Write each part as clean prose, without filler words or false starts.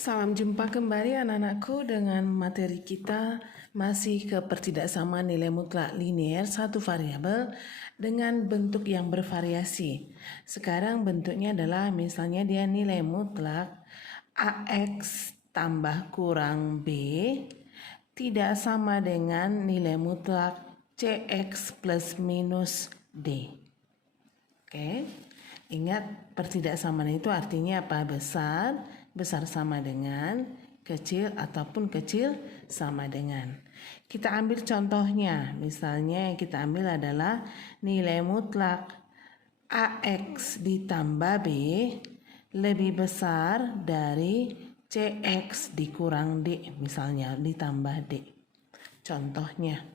Salam jumpa kembali anak-anakku dengan materi kita masih ke pertidaksamaan nilai mutlak linear satu variabel dengan bentuk yang bervariasi. Sekarang bentuknya adalah misalnya dia nilai mutlak AX tambah kurang B tidak sama dengan nilai mutlak CX plus minus D. Oke, ingat pertidaksamaan itu artinya apa? Besar sama dengan, kecil ataupun kecil sama dengan. Kita ambil contohnya, misalnya yang kita ambil adalah nilai mutlak AX ditambah B lebih besar dari CX dikurang D, misalnya ditambah D. Contohnya.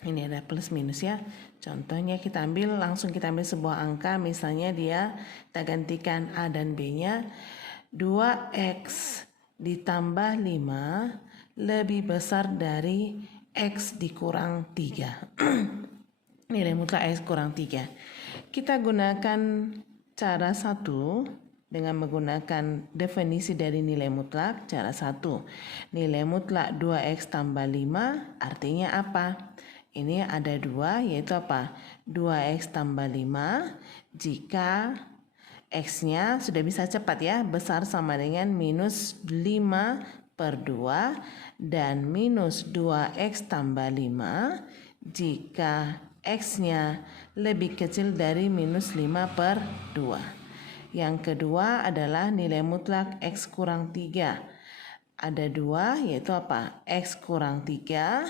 Ini ada plus minus ya. Contohnya kita langsung kita ambil sebuah angka, misalnya kita gantikan A dan B-nya 2X ditambah 5 lebih besar dari X dikurang 3. Nilai mutlak X kurang 3. Kita gunakan cara 1 dengan menggunakan definisi dari nilai mutlak. Cara 1, nilai mutlak 2X tambah 5 artinya apa? Ini ada 2, yaitu apa? 2X tambah 5 jika X-nya sudah bisa cepat ya, besar sama dengan minus 5 per 2 dan minus 2X tambah 5 jika X-nya lebih kecil dari minus 5 per 2. Yang kedua adalah nilai mutlak X kurang 3. Ada 2, yaitu apa? X kurang 3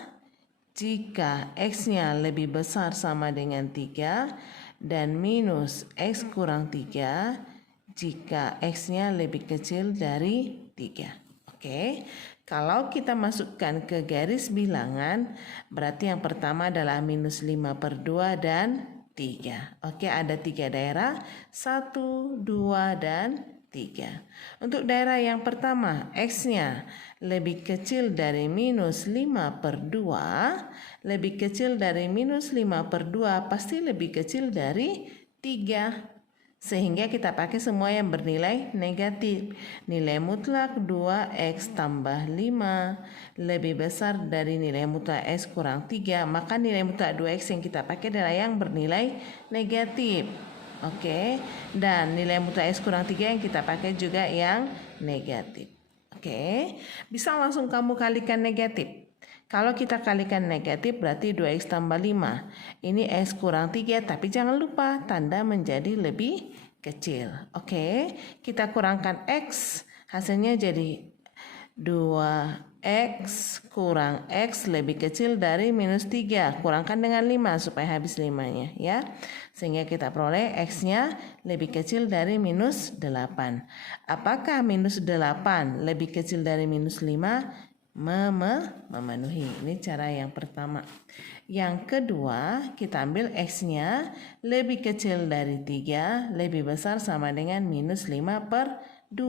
jika X-nya lebih besar sama dengan 3 dan minus X kurang 3 jika X-nya lebih kecil dari 3. Oke, kalau kita masukkan ke garis bilangan, berarti yang pertama adalah minus 5 per 2 dan 3. Oke, ada 3 daerah, 1, 2, dan 3. Untuk daerah yang pertama, X-nya lebih kecil dari minus 5 per 2, lebih kecil dari minus 5 per 2 pasti lebih kecil dari 3. Sehingga kita pakai semua yang bernilai negatif. Nilai mutlak 2X tambah 5 lebih besar dari nilai mutlak X kurang 3, maka nilai mutlak 2X yang kita pakai adalah yang bernilai negatif. Oke, dan nilai mutlak X kurang 3 yang kita pakai juga yang negatif. Oke, bisa langsung kamu kalikan negatif. Kalau kita kalikan negatif berarti 2X tambah 5. Ini X kurang 3, tapi jangan lupa tanda menjadi lebih kecil. Oke, kita kurangkan X, hasilnya jadi 2X kurang X lebih kecil dari minus 3. Kurangkan dengan 5 supaya habis 5-nya ya. Sehingga kita peroleh X-nya lebih kecil dari minus 8. Apakah minus 8 lebih kecil dari minus 5? Memenuhi. Ini cara yang pertama. Yang kedua, kita ambil X-nya lebih kecil dari 3, lebih besar sama dengan minus 5 per 2.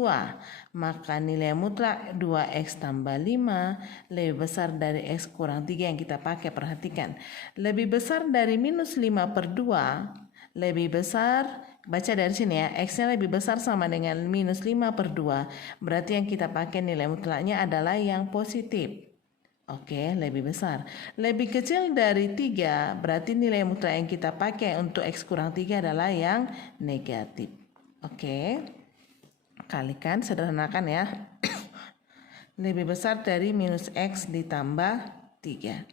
Maka nilai mutlak 2X tambah 5 lebih besar dari X kurang 3 yang kita pakai. Perhatikan, lebih besar dari minus 5 per 2, lebih besar, baca dari sini ya, X-nya lebih besar sama dengan minus 5 per 2. Berarti yang kita pakai nilai mutlaknya adalah yang positif. Oke, lebih besar. Lebih kecil dari 3, berarti nilai mutlak yang kita pakai untuk X kurang 3 adalah yang negatif. Oke, kalikan, sederhanakan ya. Lebih besar dari minus X ditambah 3.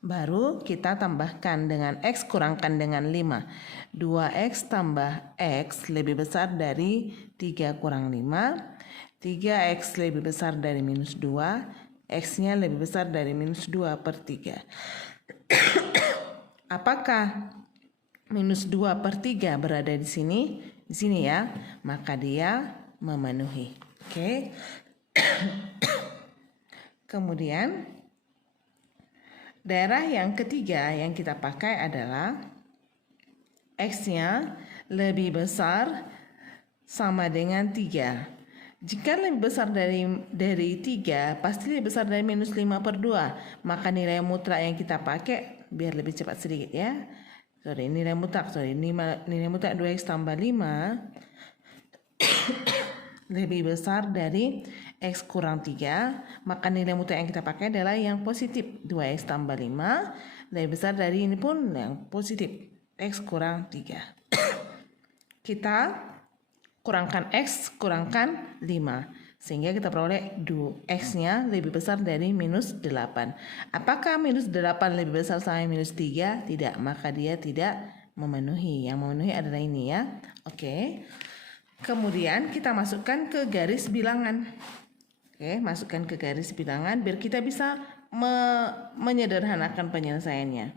Baru kita tambahkan dengan X kurangkan dengan 5. 2X tambah X lebih besar dari 3 kurang 5. 3X lebih besar dari minus 2. X-nya lebih besar dari minus 2 per 3. Apakah minus 2 per 3 berada di sini? Di sini ya. Maka dia memenuhi. Oke. Kemudian daerah yang ketiga yang kita pakai adalah X-nya lebih besar sama dengan 3. Jika lebih besar dari 3, pasti lebih besar dari minus 5 per 2. Maka nilai mutlak yang kita pakai, biar lebih cepat sedikit ya. Nilai mutlak 2X tambah 5 lebih besar dari X kurang 3, maka nilai mutlak yang kita pakai adalah yang positif. 2X tambah 5 lebih besar dari ini pun yang positif, X kurang 3. Kita kurangkan X, kurangkan 5. Sehingga kita peroleh X-nya lebih besar dari minus 8. Apakah minus 8 lebih besar sama minus 3? Tidak, maka dia tidak memenuhi. Yang memenuhi adalah ini ya. Oke. Kemudian kita masukkan ke garis bilangan. Oke, masukkan ke garis bilangan biar kita bisa menyederhanakan penyelesaiannya.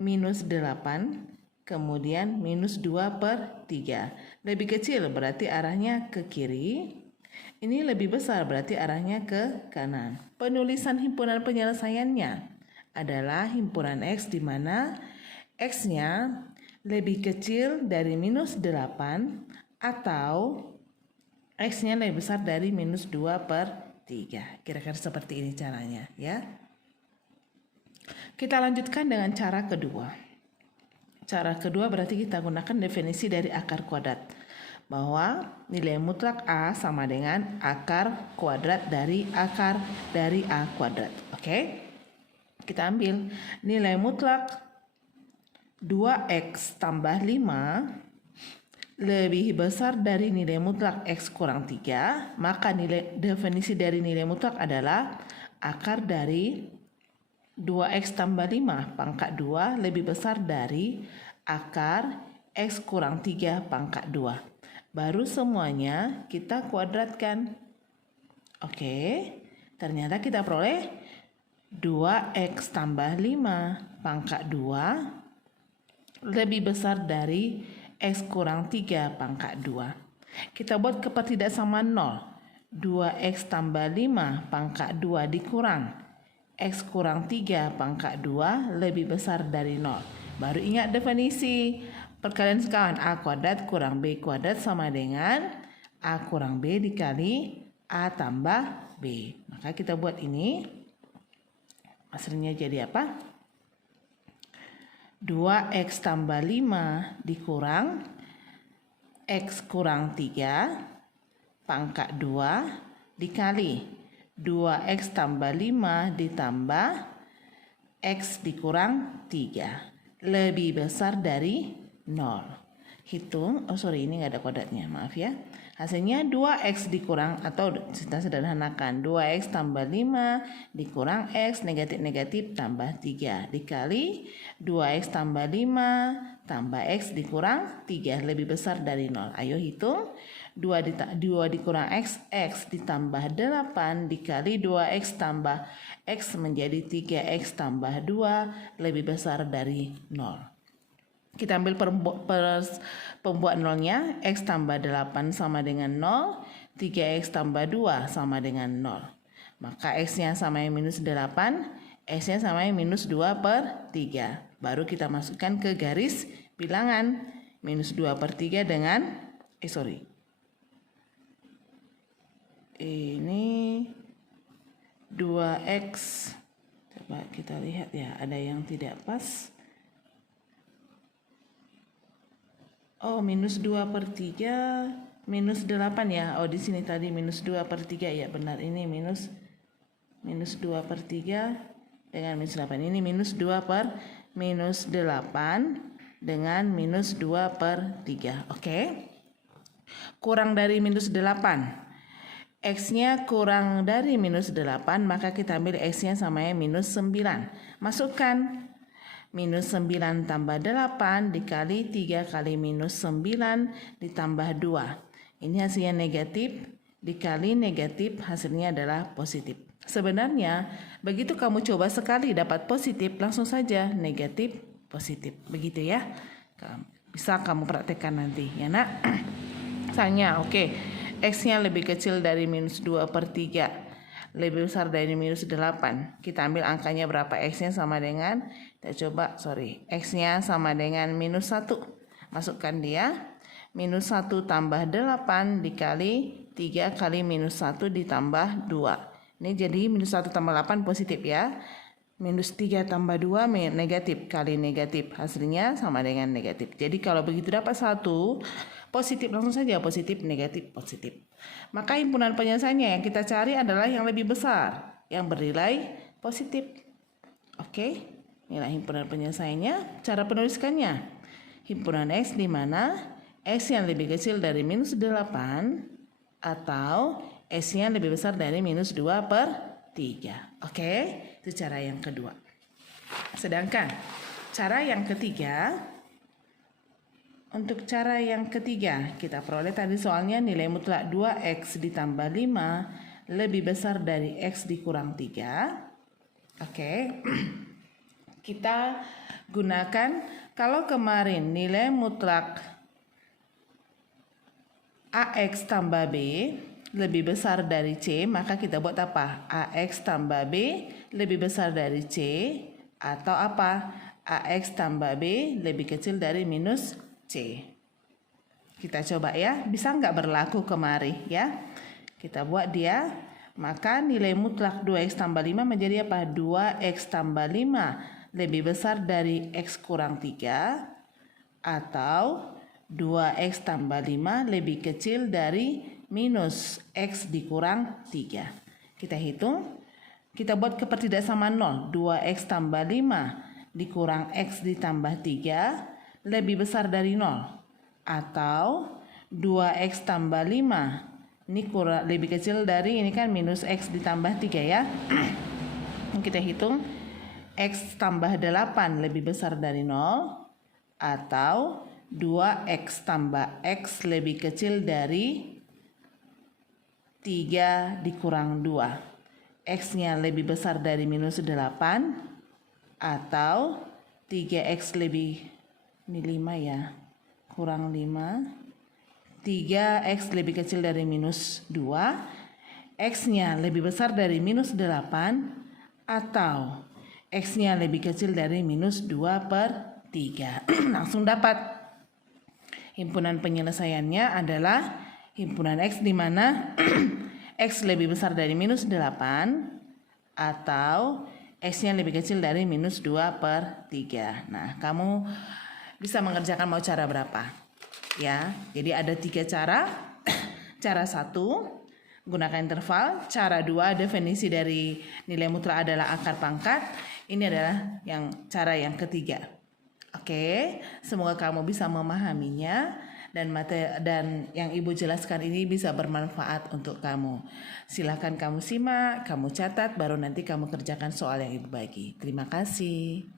Minus 8, kemudian minus 2/3. Lebih kecil berarti arahnya ke kiri. Ini lebih besar berarti arahnya ke kanan. Penulisan himpunan penyelesaiannya adalah himpunan X di mana X-nya lebih kecil dari minus 8 atau X-nya lebih besar dari minus 2/3. Kira-kira seperti ini caranya ya. Kita lanjutkan dengan cara kedua. Cara kedua berarti kita gunakan definisi dari akar kuadrat. Bahwa nilai mutlak A sama dengan akar kuadrat dari akar dari A kuadrat. Oke? Kita ambil nilai mutlak 2X tambah 5 lebih besar dari nilai mutlak X kurang 3, maka definisi dari nilai mutlak adalah akar dari 2X tambah 5 pangkat 2 lebih besar dari akar X kurang 3 pangkat 2. Baru semuanya kita kuadratkan. Oke, ternyata kita peroleh 2X tambah 5 pangkat 2 lebih besar dari X kurang 3 pangkat 2. Kita buat ketidaksamaan 0. 2X tambah 5 pangkat 2 dikurang X kurang 3 pangkat 2 lebih besar dari 0. Baru ingat definisi. Perkalian sekawan A kuadrat kurang B kuadrat sama dengan A kurang B dikali A tambah B. Maka kita buat ini. Hasilnya jadi apa? 2X tambah 5 dikurang X kurang 3 pangkat 2 dikali 2X tambah 5 ditambah X dikurang 3. Lebih besar dari 0. Hitung, ini nggak ada kuadratnya, maaf ya. Hasilnya 2X dikurang, atau kita sederhanakan 2X tambah 5 dikurang X negatif-negatif tambah 3 dikali 2X tambah 5 tambah X dikurang 3 lebih besar dari 0. Ayo hitung. 2 dikurang X, X ditambah 8 dikali 2X tambah X menjadi 3X tambah 2 lebih besar dari 0. Kita ambil pembuat nolnya. X tambah 8 sama dengan 0. 3X tambah 2 sama dengan 0. Maka X-nya sama yang minus 8. X-nya sama yang minus 2/3. Baru kita masukkan ke garis bilangan. Minus 2/3 dengan ini 2X. Coba kita lihat ya, ada yang tidak pas. Minus 2/3 minus 8 ya. Di sini tadi minus 2/3 ya, benar. Ini minus 2/3 dengan minus 8. Ini minus 8 dengan minus 2/3. Oke. Kurang dari minus 8. X-nya kurang dari minus 8, maka kita ambil X-nya sama yang minus 9. Masukkan. Minus 9 tambah 8 dikali 3 kali minus 9 ditambah 2. Ini hasilnya negatif, dikali negatif hasilnya adalah positif. Sebenarnya begitu kamu coba sekali dapat positif, langsung saja negatif positif. Begitu ya. Bisa kamu praktekkan nanti ya nak. Misalnya X-nya lebih kecil dari minus 2/3. Lebih besar dari minus 8. Kita ambil angkanya berapa? X-nya sama dengan, X-nya sama dengan minus 1. Masukkan dia. Minus 1 tambah 8 dikali 3 kali minus 1 ditambah 2. Ini jadi minus 1 tambah 8 positif ya. Minus 3 tambah 2 negatif kali negatif. Hasilnya sama dengan negatif. Jadi kalau begitu dapat 1, positif, langsung saja positif, negatif, positif. Maka himpunan penyelesaiannya yang kita cari adalah yang lebih besar, yang bernilai positif. Oke, inilah himpunan penyelesaiannya. Cara penuliskannya, himpunan X di mana X yang lebih kecil dari minus 8 atau X-nya lebih besar dari minus 2/3. Oke, itu cara yang kedua. Sedangkan cara yang ketiga, untuk cara yang ketiga kita peroleh tadi soalnya nilai mutlak 2X ditambah 5 lebih besar dari X dikurang 3. Oke, kita gunakan, kalau kemarin nilai mutlak AX tambah B lebih besar dari C, maka kita buat apa? AX tambah B lebih besar dari C, atau apa? AX tambah B lebih kecil dari minus C. Kita coba ya, bisa nggak berlaku kemari ya? Kita buat dia, maka nilai mutlak 2X tambah 5 menjadi apa? 2X tambah 5 lebih besar dari X kurang 3, atau 2X tambah 5 lebih kecil dari minus X dikurang 3. Kita hitung, kita buat kepertidaksamaan 0. 2X tambah 5 dikurang X ditambah 3 lebih besar dari 0. Atau 2X tambah 5 ini kurang, lebih kecil dari, ini kan minus X ditambah 3 ya. Kita hitung, X tambah 8 lebih besar dari 0. Atau 2X tambah X lebih kecil dari 3 dikurang 2. X-nya lebih besar dari minus 8. Atau 3X lebih, ini 5 ya, kurang 5. 3X lebih kecil dari minus 2. X-nya lebih besar dari minus 8. Atau X-nya lebih kecil dari minus 2/3. Langsung dapat. Himpunan penyelesaiannya adalah himpunan X di mana X lebih besar dari minus 8 atau X-nya lebih kecil dari minus 2/3. Nah, kamu bisa mengerjakan mau cara berapa? Ya, jadi ada 3 cara. Cara 1, gunakan interval. Cara 2, definisi dari nilai mutlak adalah akar pangkat. Ini adalah cara yang ketiga. Oke, semoga kamu bisa memahaminya dan yang Ibu jelaskan ini bisa bermanfaat untuk kamu. Silakan kamu simak, kamu catat, baru nanti kamu kerjakan soal yang Ibu bagi. Terima kasih.